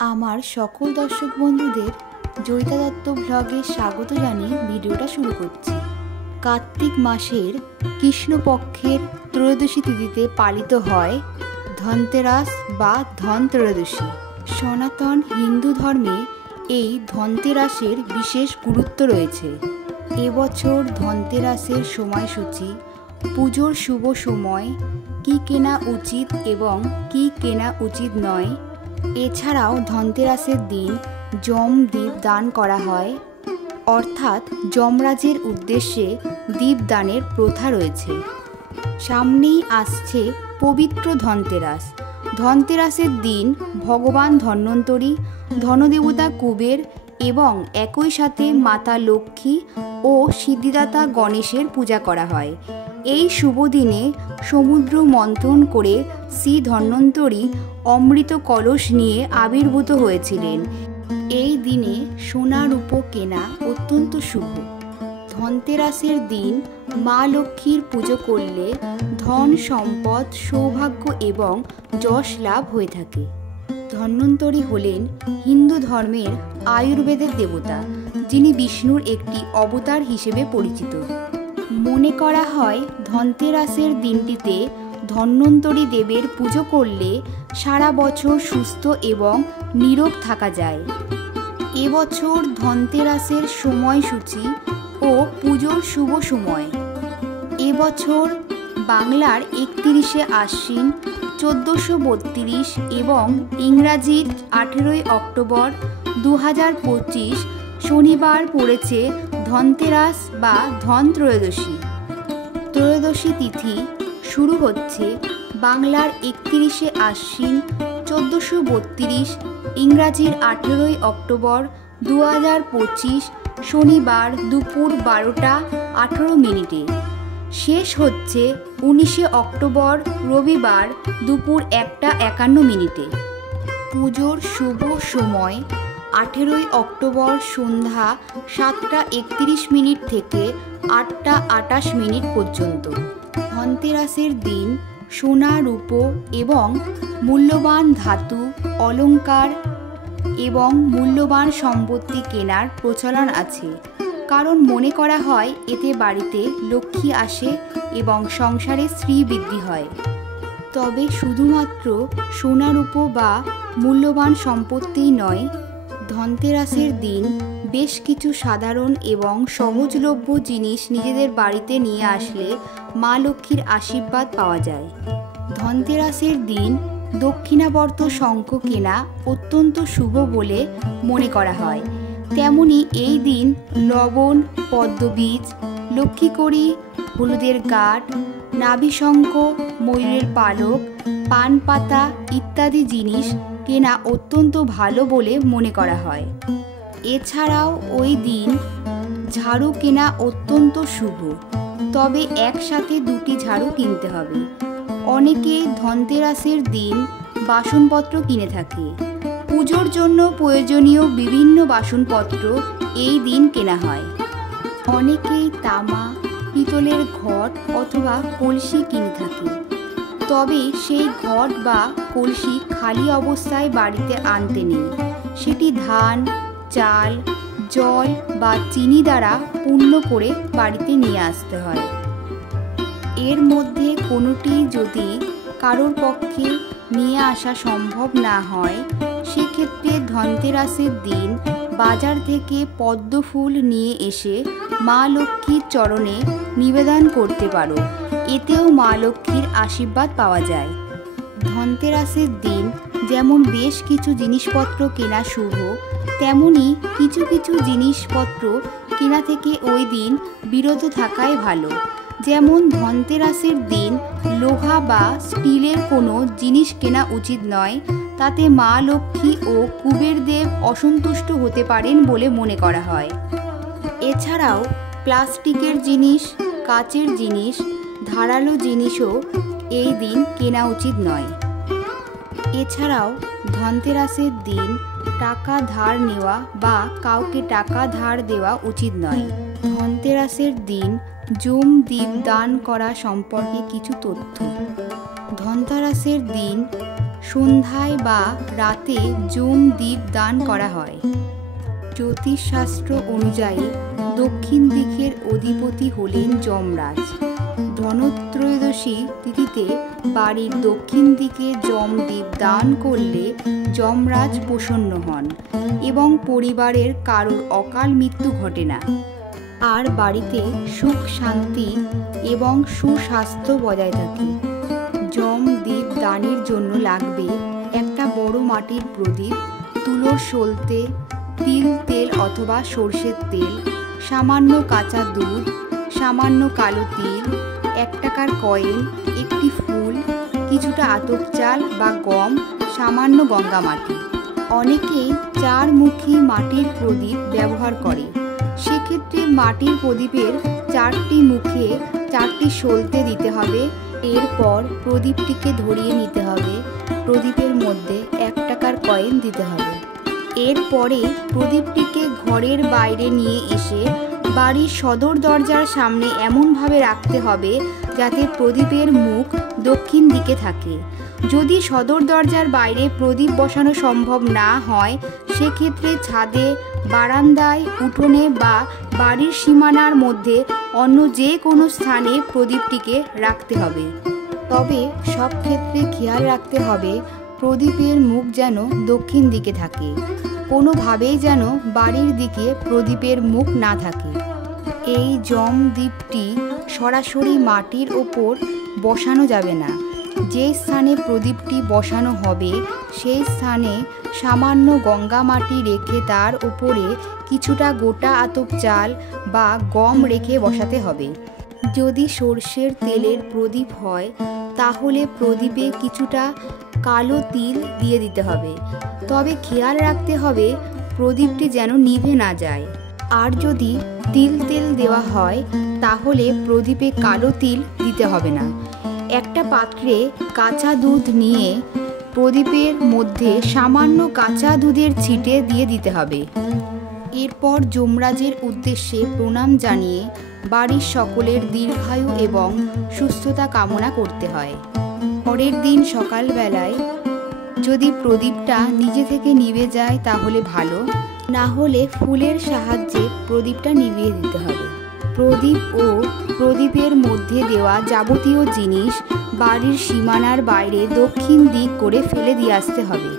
আমার সকল দর্শক বন্ধুদের জয়িতা দত্ত ব্লগে স্বাগত জানিয়ে ভিডিওটা শুরু করছি। কার্তিক মাসের কৃষ্ণপক্ষের ত্রয়োদশী তিথিতে পালিত হয় ধনতেরাস বা ধনত্রয়োদশী। সনাতন হিন্দু ধর্মে এই ধনতেরাসের বিশেষ গুরুত্ব রয়েছে। এবছর ধনতেরাসের সময়সূচি, পুজোর শুভ সময়, কি কেনা উচিত এবং কি কেনা উচিত নয়। এছাড়াও ধনতেরাসের দিন যম দীপ দান করা হয়, অর্থাৎ যমরাজের উদ্দেশ্যে দীপদানের প্রথা রয়েছে। সামনেই আসছে পবিত্র ধনতেরাস। ধনতেরাসের দিন ভগবান ধন্বন্তরী, ধনদেবতা কুবের এবং একই সাথে মাতা লক্ষ্মী ও সিদ্ধিদাতা গণেশের পূজা করা হয়। এই শুভ দিনে সমুদ্র মন্থন করে শ্রী ধন্বন্তরী অমৃত কলস নিয়ে আবির্ভূত হয়েছিলেন। এই দিনে সোনা রূপো কেনা অত্যন্ত শুভ। ধনতেরাসের দিন মা লক্ষ্মীর পুজো করলে ধন সম্পদ, সৌভাগ্য এবং যশ লাভ হয়ে থাকে। ধন্বন্তরী হলেন হিন্দু ধর্মের আয়ুর্বেদের দেবতা, যিনি বিষ্ণুর একটি অবতার হিসেবে পরিচিত। মনে করা হয় ধনতেরাসের দিনটিতে ধন্বন্তরী দেবের পুজো করলে সারা বছর সুস্থ এবং নিরোগ থাকা যায়। এবছর ধনতেরাসের সময়সূচি ও পুজোর শুভ সময়। এবছর বাংলার 31শে আশ্বিন 1432 এবং ইংরাজির 18ই অক্টোবর 2025 শনিবার পড়েছে ধনতেরাস বা ধনত্রয়োদশী। ত্রয়োদশী তিথি শুরু হচ্ছে বাংলার 31শে আশ্বিন 1432, ইংরাজির 18ই অক্টোবর 2025 শনিবার দুপুর 12টা 18 মিনিটে। শেষ হচ্ছে 19শে অক্টোবর রবিবার দুপুর 1টা 51 মিনিটে। পুজোর শুভ সময় 18ই অক্টোবর সন্ধ্যা 7টা 31 মিনিট থেকে 8টা 28 মিনিট পর্যন্ত। ধনতেরাসের দিন সোনা, রূপো এবং মূল্যবান ধাতু, অলংকার এবং মূল্যবান সম্পত্তি কেনার প্রচলন আছে, কারণ মনে করা হয় এতে বাড়িতে লক্ষ্মী আসে এবং সংসারে শ্রীবৃদ্ধি হয়। তবে শুধুমাত্র সোনা, রূপো বা মূল্যবান সম্পত্তিই নয়, ধনতেরাসের দিন বেশ কিছু সাধারণ এবং সহজলভ্য জিনিস নিজেদের বাড়িতে নিয়ে আসলে মা লক্ষ্মীর আশীর্বাদ পাওয়া যায়। ধনতেরাসের দিন দক্ষিণাবর্ত শঙ্খ কেনা অত্যন্ত শুভ বলে মনে করা হয়। তেমনি এই দিন লবণ, পদ্মবীজ, লক্ষ্মীকড়ি, হলুদের গাঁট, নাভিশঙ্খ, ময়ূরের পালক, পান পাতা ইত্যাদি জিনিস কেনা অত্যন্ত ভালো বলে মনে করা হয়। এছাড়াও ওই দিন ঝাড়ু কেনা অত্যন্ত শুভ, তবে একসাথে দুটি ঝাড়ু কিনতে হবে। অনেকে ধনতেরাসের দিন বাসনপত্র কিনে থাকে। পুজোর জন্য প্রয়োজনীয় বিভিন্ন বাসনপত্র এই দিন কেনা হয়। অনেকেই তামা, পিতলের ঘট অথবা কলসি কিনে থাকে। তবে সেই ঘট বা কলসি খালি অবস্থায় বাড়িতে আনতে নেই। সেটি ধান, চাল, জল বা চিনি দ্বারা পূর্ণ করে বাড়িতে নিয়ে আসতে হয়। এর মধ্যে কোনোটি যদি কারোর পক্ষে নিয়ে আসা সম্ভব না হয়, সেক্ষেত্রে ধনতেরাসের দিন বাজার থেকে পদ্ম ফুল নিয়ে এসে মা লক্ষ্মীর চরণে নিবেদন করতে পারো। এতেও মা লক্ষ্মীর আশীর্বাদ পাওয়া যায়। ধনতেরাসের দিন যেমন বেশ কিছু জিনিসপত্র কেনা শুভ, তেমনি কিছু কিছু জিনিসপত্র কেনা থেকে ওই দিন বিরত থাকাই ভালো। যেমন ধনতেরাসের দিন লোহা বা স্টিলের কোনো জিনিস কেনা উচিত নয়, তাতে মা লক্ষ্মী ও কুবের দেব অসন্তুষ্ট হতে পারেন বলে মনে করা হয়। এছাড়াও প্লাস্টিকের জিনিস, কাচের জিনিস, ধারালো জিনিসও এই দিন কেনা উচিত নয়। এছাড়াও ধনতেরাসের দিন টাকা ধার নেওয়া বা কাউকে টাকা ধার দেওয়া উচিত নয়। ধনতেরাসের দিন যম দীপ দান করা সম্পর্কে কিছু তথ্য। ধনতেরাসের দিন সন্ধ্যায় বা রাতে যম দ্বীপ দান করা হয়। জ্যোতিষশাস্ত্র অনুযায়ী দক্ষিণ দিকের অধিপতি হলেন যমরাজ। ধনত্রয়োদশী তিথিতে বাড়ির দক্ষিণ দিকে যমদ্বীপ দান করলে যমরাজ প্রসন্ন হন এবং পরিবারের কারোর অকাল মৃত্যু ঘটে না, আর বাড়িতে সুখ শান্তি এবং সুস্বাস্থ্য বজায় থাকে। যমদ্বীপ দানের জন্য লাগবে একটা বড় মাটির প্রদীপ, তুলোর সলতে, তিল তেল অথবা সর্ষের তেল, সামান্য কাঁচা দুধ, সামান্য কালো তিল, 1 টাকার কয়েন, একটি ফুল, কিছুটা আতপ চাল বা গম, সামান্য গঙ্গা মাটি। অনেকেই 4 মুখী মাটির প্রদীপ ব্যবহার করে। সেক্ষেত্রে মাটির প্রদীপের 4টি মুখে 4টি সলতে দিতে হবে। এরপর প্রদীপটিকে ধরিয়ে নিতে হবে। প্রদীপের মধ্যে 1 টাকার কয়েন দিতে হবে। এরপরে প্রদীপটিকে ঘরের বাইরে নিয়ে এসে বাড়ির সদর দরজার সামনে এমনভাবে রাখতে হবে যাতে প্রদীপের মুখ দক্ষিণ দিকে থাকে। যদি সদর দরজার বাইরে প্রদীপ বসানো সম্ভব না হয়, সেক্ষেত্রে ছাদে, বারান্দায়, উঠোনে বা বাড়ির সীমানার মধ্যে অন্য যে কোনো স্থানে প্রদীপটিকে রাখতে হবে। তবে সব ক্ষেত্রে খেয়াল রাখতে হবে প্রদীপের মুখ যেন দক্ষিণ দিকে থাকে। কোনোভাবেই যেন বাড়ির দিকে প্রদীপের মুখ না থাকে। এই যমদ্বীপটি সরাসরি মাটির ওপর বসানো যাবে না। যে স্থানে প্রদীপটি বসানো হবে সেই স্থানে সামান্য গঙ্গা মাটি রেখে তার উপরে কিছুটা গোটা আতপ চাল বা গম রেখে বসাতে হবে। যদি সর্ষের তেলের প্রদীপ হয় তাহলে প্রদীপে কিছুটা কালো তিল দিয়ে দিতে হবে। তবে খেয়াল রাখতে হবে প্রদীপটি যেন নিভে না যায়। আর যদি তিল তেল দেওয়া হয় তাহলে প্রদীপে কালো তিল দিতে হবে না। একটা পাত্রে কাঁচা দুধ নিয়ে প্রদীপের মধ্যে সামান্য কাঁচা দুধের ছিটে দিয়ে দিতে হবে। এরপর যমরাজের উদ্দেশ্যে প্রণাম জানিয়ে বাড়ির সকলের দীর্ঘায়ু এবং সুস্থতা কামনা করতে হয়। পরের দিন সকালবেলায় যদি প্রদীপটা নিজে থেকে নিভে যায় তাহলে ভালো, না হলে ফুলের সাহায্যে প্রদীপটা নিভিয়ে দিতে হবে। প্রদীপ ও প্রদীপের মধ্যে দেওয়া যাবতীয় জিনিস বাড়ির সীমানার বাইরে দক্ষিণ দিক করে ফেলে দিয়ে আসতে হবে।